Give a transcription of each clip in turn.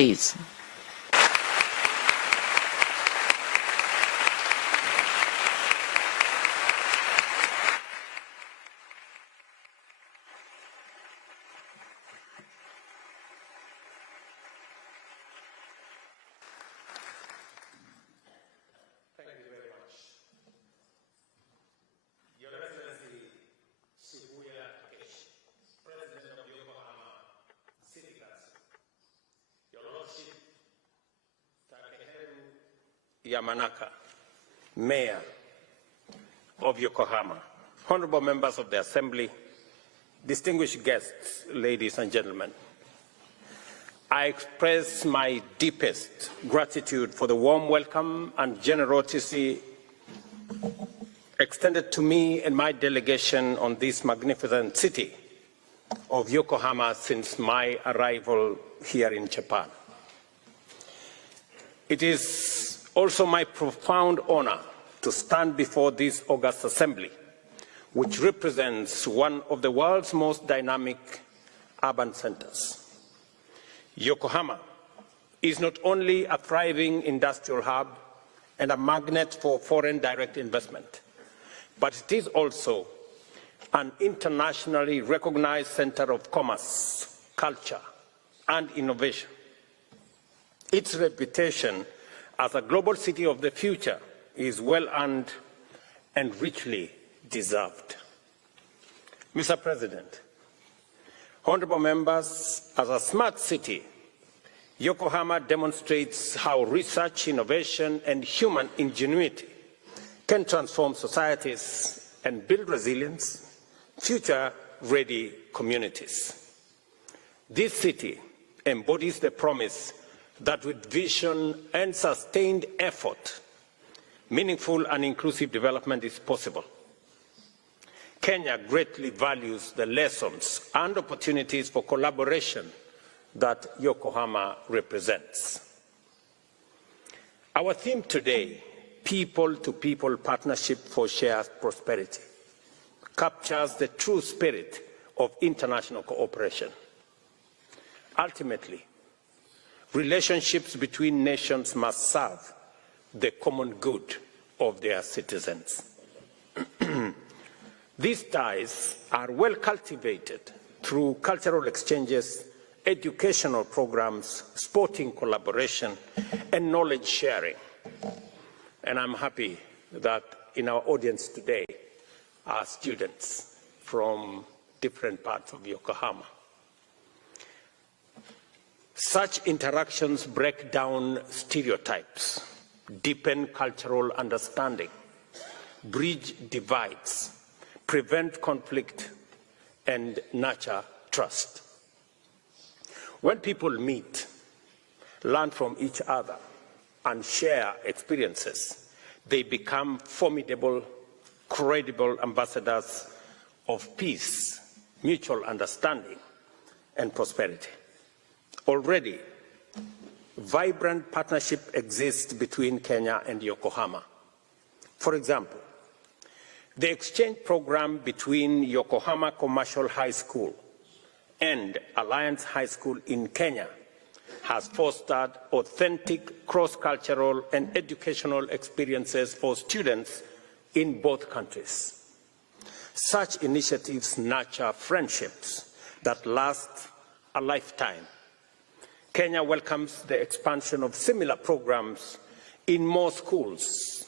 please. Yamanaka, Mayor of Yokohama, honorable members of the Assembly, distinguished guests, ladies and gentlemen, I express my deepest gratitude for the warm welcome and generosity extended to me and my delegation on this magnificent city of Yokohama since my arrival here in Japan. It is also my profound honor to stand before this august assembly, which represents one of the world's most dynamic urban centers. Yokohama is not only a thriving industrial hub and a magnet for foreign direct investment, but it is also an internationally recognized center of commerce, culture, and innovation. Its reputation as a global city of the future is well earned and richly deserved. Mr. President, honorable members, as a smart city, Yokohama demonstrates how research, innovation, and human ingenuity can transform societies and build resilience, future-ready communities. This city embodies the promise that with vision and sustained effort, meaningful and inclusive development is possible. Kenya greatly values the lessons and opportunities for collaboration that Yokohama represents. Our theme today, People-to-People Partnership for Shared Prosperity, captures the true spirit of international cooperation. Ultimately, relationships between nations must serve the common good of their citizens. These ties are well cultivated through cultural exchanges, educational programs, sporting collaboration, and knowledge sharing. And I'm happy that in our audience today are students from different parts of Yokohama. Such interactions break down stereotypes, deepen cultural understanding, bridge divides, prevent conflict, and nurture trust. When people meet, learn from each other, and share experiences, they become formidable, credible ambassadors of peace, mutual understanding, and prosperity. Already, vibrant partnership exists between Kenya and Yokohama. For example, the exchange program between Yokohama Commercial High School and Alliance High School in Kenya has fostered authentic cross-cultural and educational experiences for students in both countries. Such initiatives nurture friendships that last a lifetime. Kenya welcomes the expansion of similar programs in more schools,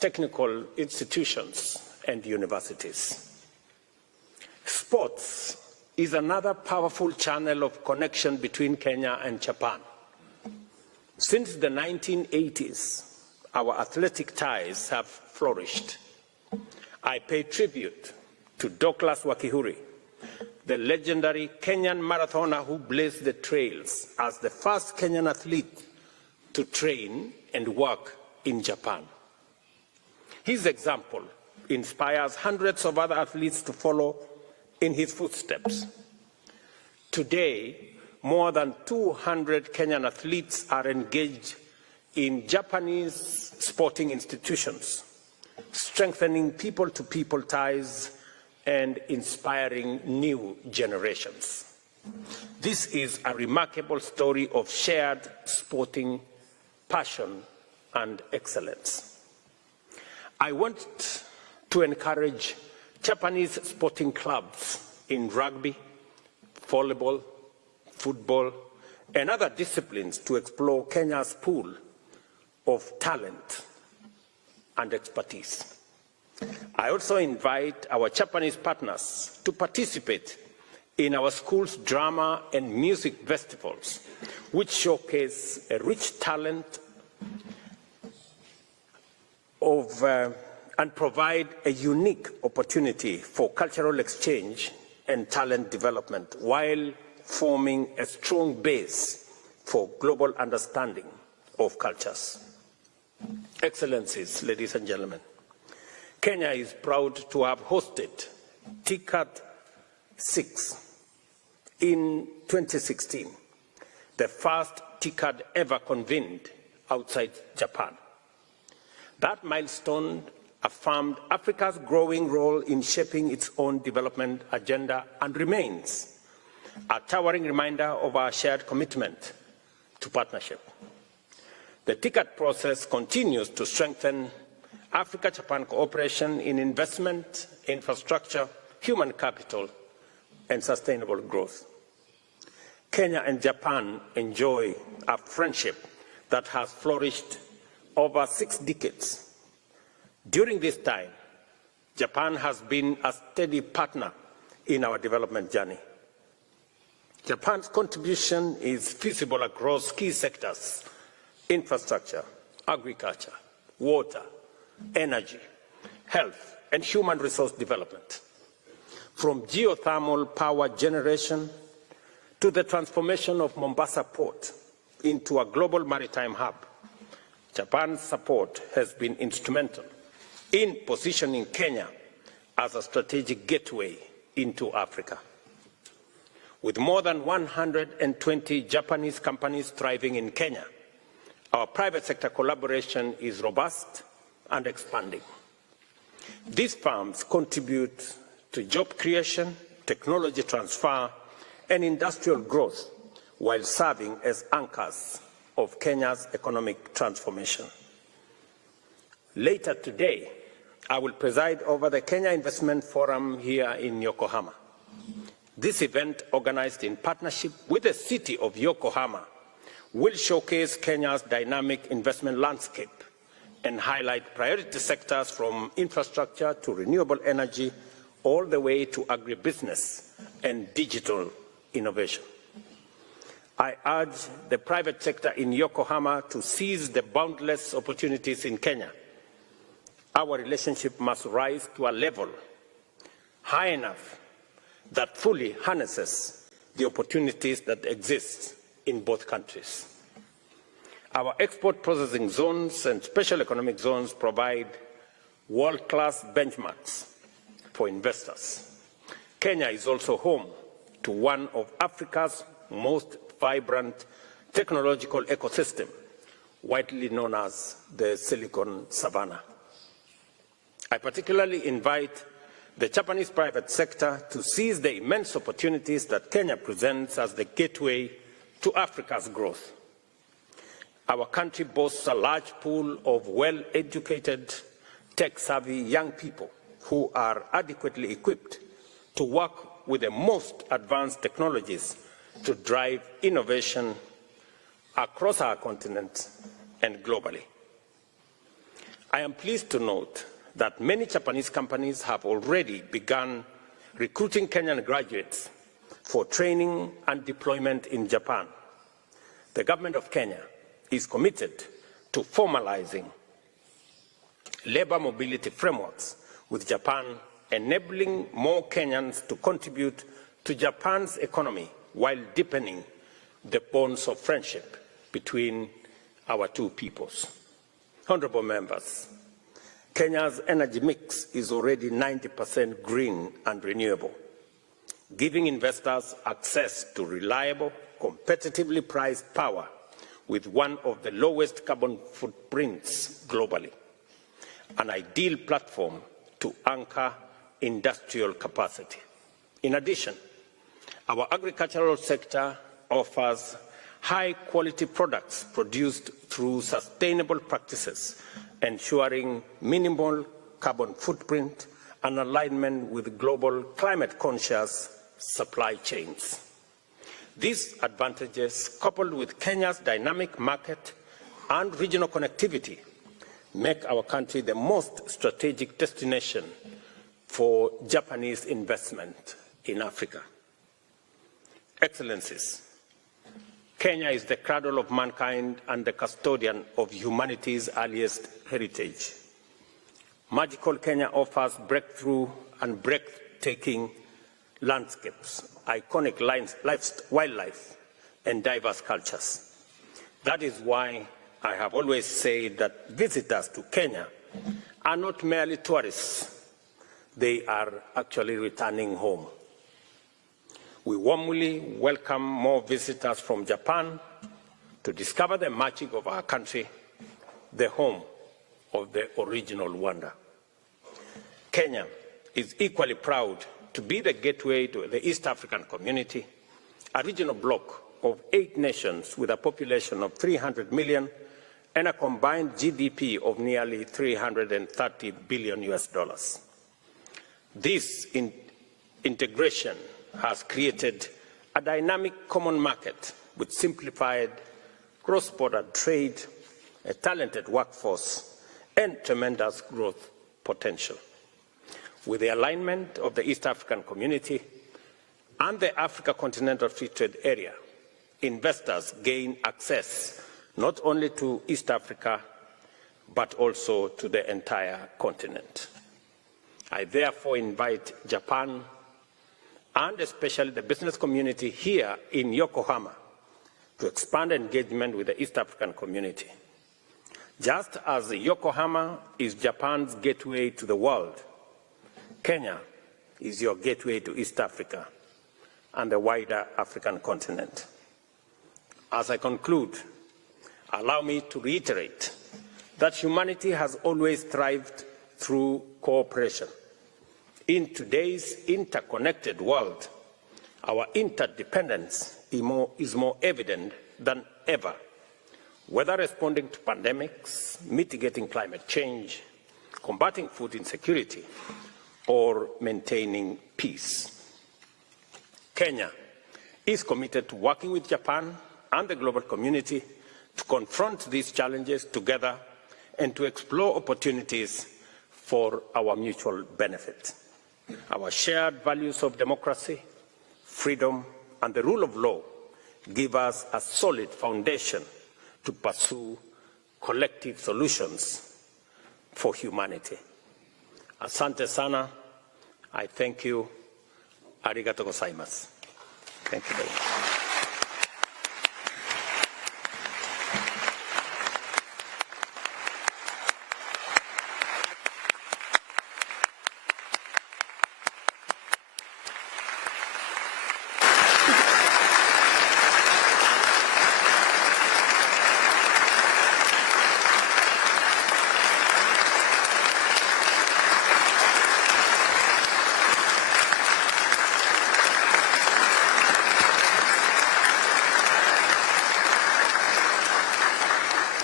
technical institutions, and universities. Sports is another powerful channel of connection between Kenya and Japan. Since the 1980s, our athletic ties have flourished. I pay tribute to Douglas Wakihuri, the legendary Kenyan marathoner who blazed the trails as the first Kenyan athlete to train and work in Japan. His example inspires hundreds of other athletes to follow in his footsteps. Today, more than 200 Kenyan athletes are engaged in Japanese sporting institutions, strengthening people-to-people ties and inspiring new generations. This is a remarkable story of shared sporting passion and excellence. I want to encourage Japanese sporting clubs in rugby, volleyball, football, and other disciplines to explore Kenya's pool of talent and expertise. I also invite our Japanese partners to participate in our school's drama and music festivals, which showcase a rich talent and provide a unique opportunity for cultural exchange and talent development while forming a strong base for global understanding of cultures. Excellencies, ladies and gentlemen, Kenya is proud to have hosted TICAD 6 in 2016, the first TICAD ever convened outside Japan. That milestone affirmed Africa's growing role in shaping its own development agenda and remains a towering reminder of our shared commitment to partnership. The TICAD process continues to strengthen Africa-Japan cooperation in investment, infrastructure, human capital, and sustainable growth. Kenya and Japan enjoy a friendship that has flourished over 6 decades. During this time, Japan has been a steady partner in our development journey. Japan's contribution is visible across key sectors: infrastructure, agriculture, water, energy, health, and human resource development. From geothermal power generation to the transformation of Mombasa Port into a global maritime hub, Japan's support has been instrumental in positioning Kenya as a strategic gateway into Africa. With more than 120 Japanese companies thriving in Kenya, our private sector collaboration is robust and expanding. These firms contribute to job creation, technology transfer, and industrial growth, while serving as anchors of Kenya's economic transformation. Later today, I will preside over the Kenya Investment Forum here in Yokohama. This event, organized in partnership with the city of Yokohama, will showcase Kenya's dynamic investment landscape and highlight priority sectors from infrastructure to renewable energy, all the way to agribusiness and digital innovation. I urge the private sector in Yokohama to seize the boundless opportunities in Kenya. Our relationship must rise to a level high enough that fully harnesses the opportunities that exist in both countries. Our export processing zones and special economic zones provide world-class benchmarks for investors. Kenya is also home to one of Africa's most vibrant technological ecosystem, widely known as the Silicon Savannah. I particularly invite the Japanese private sector to seize the immense opportunities that Kenya presents as the gateway to Africa's growth. Our country boasts a large pool of well-educated, tech-savvy young people who are adequately equipped to work with the most advanced technologies to drive innovation across our continent and globally. I am pleased to note that many Japanese companies have already begun recruiting Kenyan graduates for training and deployment in Japan. The government of Kenya is committed to formalizing labor mobility frameworks with Japan, enabling more Kenyans to contribute to Japan's economy while deepening the bonds of friendship between our two peoples. Honorable members, Kenya's energy mix is already 90% green and renewable, giving investors access to reliable, competitively priced power with one of the lowest carbon footprints globally, an ideal platform to anchor industrial capacity. In addition, Our agricultural sector offers high-quality products produced through sustainable practices, ensuring minimal carbon footprint and alignment with global climate-conscious supply chains. These advantages, coupled with Kenya's dynamic market and regional connectivity, make our country the most strategic destination for Japanese investment in Africa. Excellencies, Kenya is the cradle of mankind and the custodian of humanity's earliest heritage. Magical Kenya offers breakthrough and breathtaking landscapes, iconic wildlife, and diverse cultures. That is why I have always said that visitors to Kenya are not merely tourists, they are actually returning home. We warmly welcome more visitors from Japan to discover the magic of our country, the home of the original wonder. Kenya is equally proud to be the gateway to the East African community, a regional bloc of 8 nations with a population of 300 million and a combined GDP of nearly $330 billion. This integration has created a dynamic common market with simplified cross-border trade, a talented workforce, and tremendous growth potential. With the alignment of the East African community and the Africa Continental Free Trade Area, investors gain access not only to East Africa, but also to the entire continent. I therefore invite Japan, and especially the business community here in Yokohama, to expand engagement with the East African community. Just as Yokohama is Japan's gateway to the world, Kenya is your gateway to East Africa and the wider African continent. As I conclude, allow me to reiterate that humanity has always thrived through cooperation. In today's interconnected world, our interdependence is more evident than ever, whether responding to pandemics, mitigating climate change, combating food insecurity, or maintaining peace. Kenya is committed to working with Japan and the global community to confront these challenges together and to explore opportunities for our mutual benefit. Our shared values of democracy, freedom, and the rule of law give us a solid foundation to pursue collective solutions for humanity. Asante sana. I thank you. Arigato gozaimasu. Thank you very much.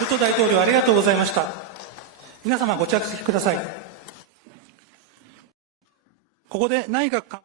ルト大統領ありがとうございました。皆様ご着席ください。ここで内閣